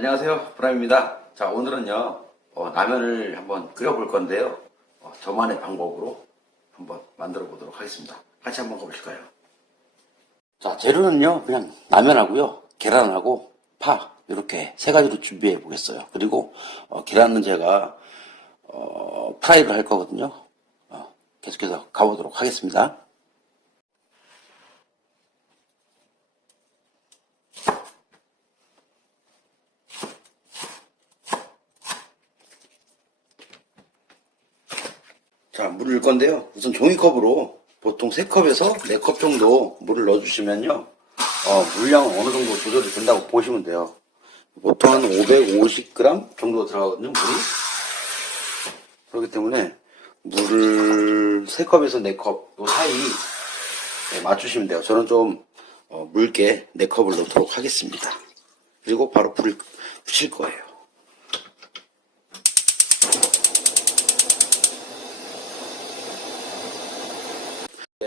안녕하세요. 브라입니다. 자, 오늘은요, 어, 라면을 한번 끓여볼 건데요. 어, 저만의 방법으로 한번 만들어 보도록 하겠습니다. 같이 한번 가보실까요? 자, 재료는요, 그냥 라면하고요, 계란하고 파, 이렇게 세 가지로 준비해 보겠어요. 그리고, 어, 계란은 제가, 어, 프라이를 할 거거든요. 어, 계속해서 가보도록 하겠습니다. 자, 물을 건데요. 우선 종이컵으로 보통 3컵에서 4컵 정도 물을 넣어주시면요. 어, 물량은 어느 정도 조절이 된다고 보시면 돼요. 보통 한 550g 정도 들어가거든요, 물이. 그렇기 때문에 물을 3컵에서 4컵 그 사이 네, 맞추시면 돼요. 저는 좀 어, 묽게 4컵을 넣도록 하겠습니다. 그리고 바로 불을 붙일 거예요.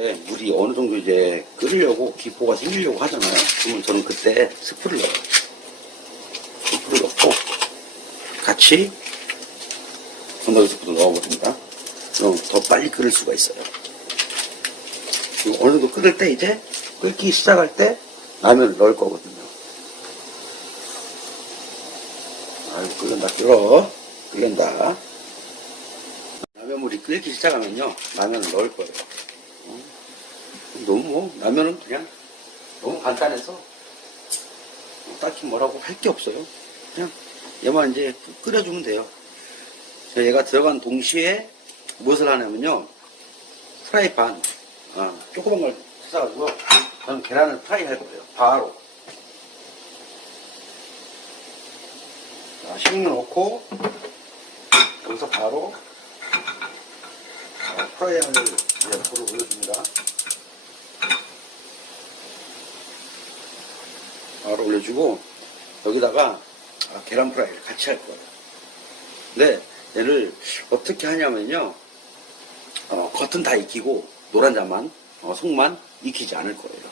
네, 물이 어느 정도 이제 끓으려고 기포가 생기려고 하잖아요. 그러면 저는 그때 스프를 넣어요. 스프를 넣고 같이 건더기 스프도 넣어버립니다. 그럼 더 빨리 끓을 수가 있어요. 어느 정도 끓을 때 이제 끓기 시작할 때 라면을 넣을 거거든요. 아이고 끓는다 끓어 끓는다. 라면물이 끓기 시작하면요 라면을 넣을 거예요. 너무 뭐 라면은 그냥 너무 간단해서 뭐 딱히 뭐라고 할 게 없어요. 그냥 얘만 이제 끓여주면 돼요. 자, 얘가 들어간 동시에 무엇을 하냐면요. 프라이팬 아, 조그만 걸 사가지고 저는 계란을 프라이 할 거예요. 바로. 자, 식물 넣고 여기서 바로 어, 프라이팬을 이제 불을 올려줍니다. 올려주고 여기다가 아, 계란 프라이를 같이 할 거예요. 근데 얘를 어떻게 하냐면요. 어, 겉은 다 익히고 노란 자만 어, 속만 익히지 않을 거예요.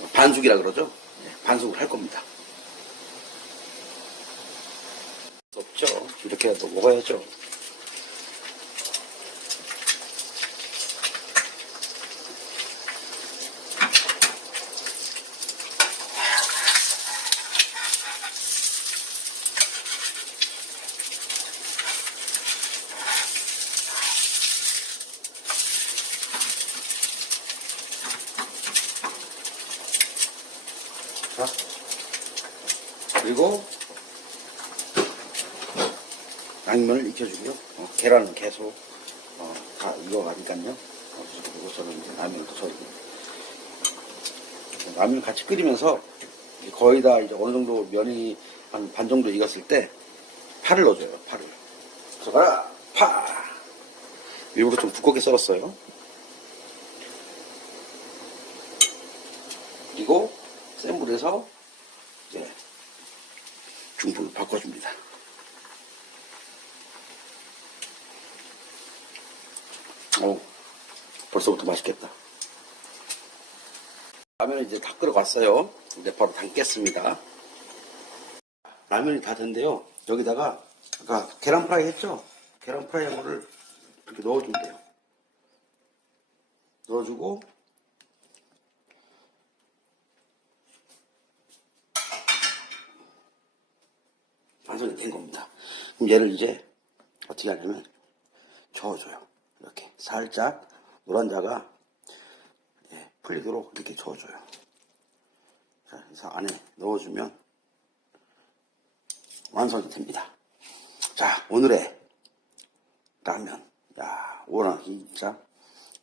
어, 반숙이라 그러죠. 네, 반숙을 할 겁니다. 없죠. 이렇게라도 먹어야죠. 자, 그리고 양면을 익혀주고요. 어, 계란은 계속 어, 다 익어가니까요. 어, 저는 이제 라면도 저리고 라면 같이 끓이면서 거의 다 이제 어느 정도 면이 한 반 정도 익었을 때 파를 넣어줘요. 파를 들어가라 파 일부러 좀 두껍게 썰었어요. 그리고 센 불에서 이제 중불로 바꿔줍니다. 오, 벌써부터 맛있겠다. 라면을 이제 다 끓여갔어요. 이제 바로 담겠습니다. 라면이 다 된데요. 여기다가 아까 계란 프라이 했죠? 계란 프라이 한 거를 이렇게 넣어주면 돼요. 넣어주고 완성이 된 겁니다. 그럼 얘를 이제 어떻게 하냐면 저어줘요. 이렇게 살짝 노란자가 예, 풀리도록 이렇게 저어줘요. 자, 그래서 안에 넣어주면 완성이 됩니다. 자, 오늘의 라면. 야, 오늘 진짜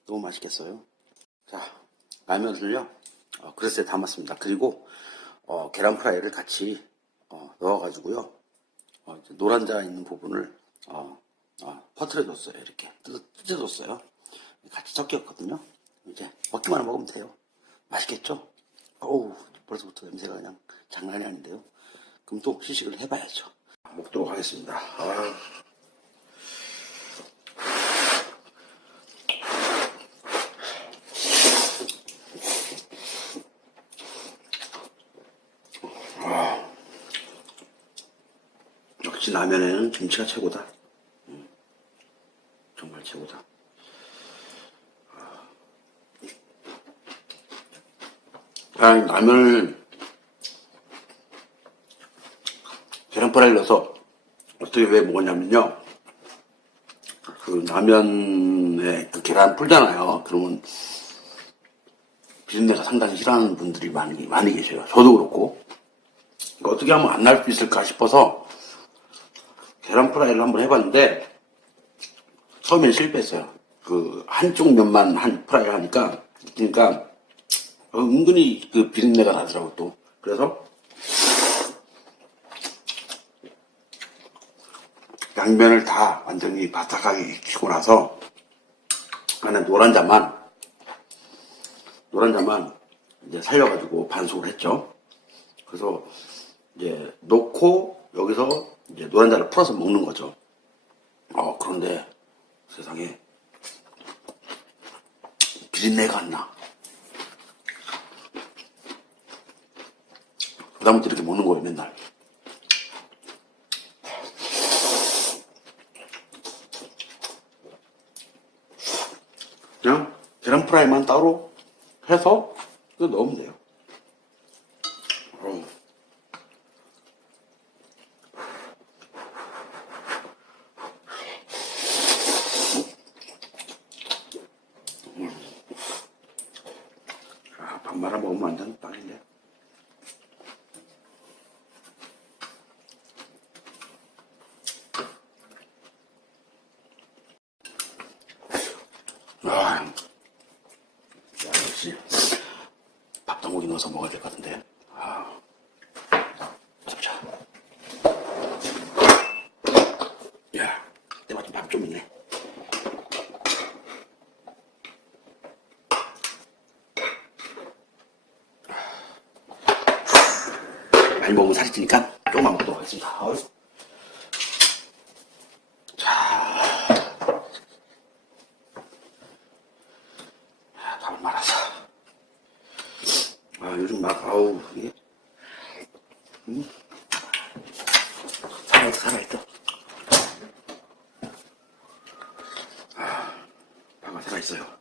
너무 맛있겠어요. 자, 라면을요, 어, 그릇에 담았습니다. 그리고, 어, 계란 프라이를 같이, 어, 넣어가지고요, 어, 노란자 있는 부분을, 어, 어, 퍼트려줬어요. 이렇게. 뜯어, 뜯어줬어요. 같이 섞였거든요. 이제 먹기만 먹으면 돼요. 맛있겠죠? 어우, 벌써부터 냄새가 그냥 장난이 아닌데요. 그럼 또 시식을 해봐야죠. 먹도록 하겠습니다. 아. 역시 라면에는 김치가 최고다. 최고다. 그냥 라면을 계란프라이를 넣어서 어떻게 왜 먹었냐면요. 그 라면에 그 계란 풀잖아요. 그러면 비린내가 상당히 싫어하는 분들이 많이, 많이 계셔요. 저도 그렇고. 어떻게 하면 안 날 수 있을까 싶어서 계란 프라이를 한번 해봤는데 처음엔 실패했어요. 그 한쪽 면만 한 프라이 하니까 그러니까 어, 은근히 그 비린내가 나더라고 또. 그래서 양면을 다 완전히 바삭하게 익히고 나서 안에 노란자만 노란자만 이제 살려가지고 반숙을 했죠. 그래서 이제 놓고 여기서 이제 노란자를 풀어서 먹는 거죠. 어 그런데 세상에 비린내가 안 나. 그다음부터 이렇게 먹는 거예요 맨날. 그냥 계란 프라이만 따로 해서 넣으면 돼요. 어우. 음. 아, 밥 말아 먹으면 완전 빵인데. 아, 야, 역시 밥덩어리 넣어서 먹어야 될 것 같은데. 아, 자, 야, 때마침 밥좀 있네. 많이 먹으면 살이 찌니까 조금만 먹도록 하겠습니다. 아유. 자, 밥을 말아서. 아, 요즘 막, 아우, 이게. 음? 살아있어, 살아있어. 아, 밥가 살아있어요.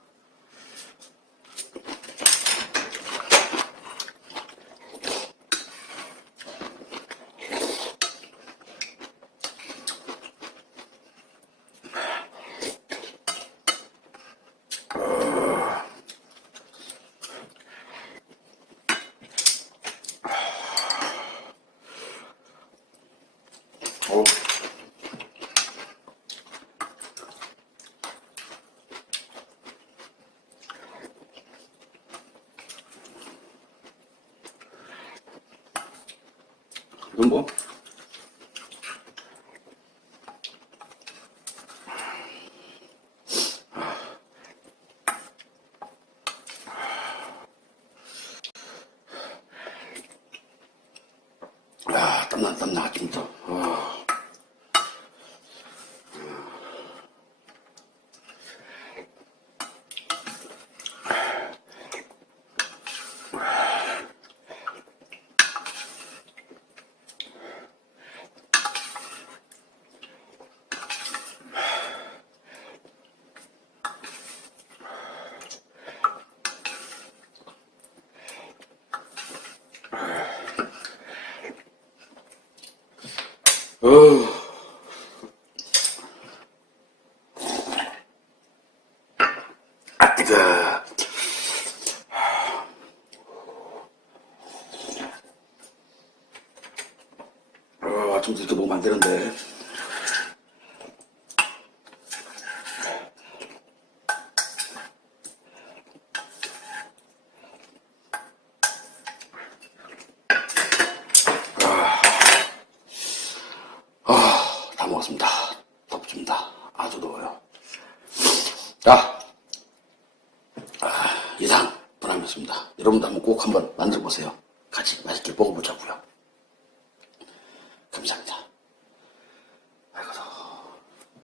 어. 이건 뭐? 아, 땀나, 땀나, 아침부터. 아. 어. 아, 뜨거. 어, 아침부터 이렇게 먹으면 안 되는데. 아, 다 먹었습니다. 덥습니다. 아주 더워요. 자, 아, 이상 분함이었습니다. 여러분도 한번 꼭 한번 만들어 보세요. 같이 맛있게 먹어보자고요.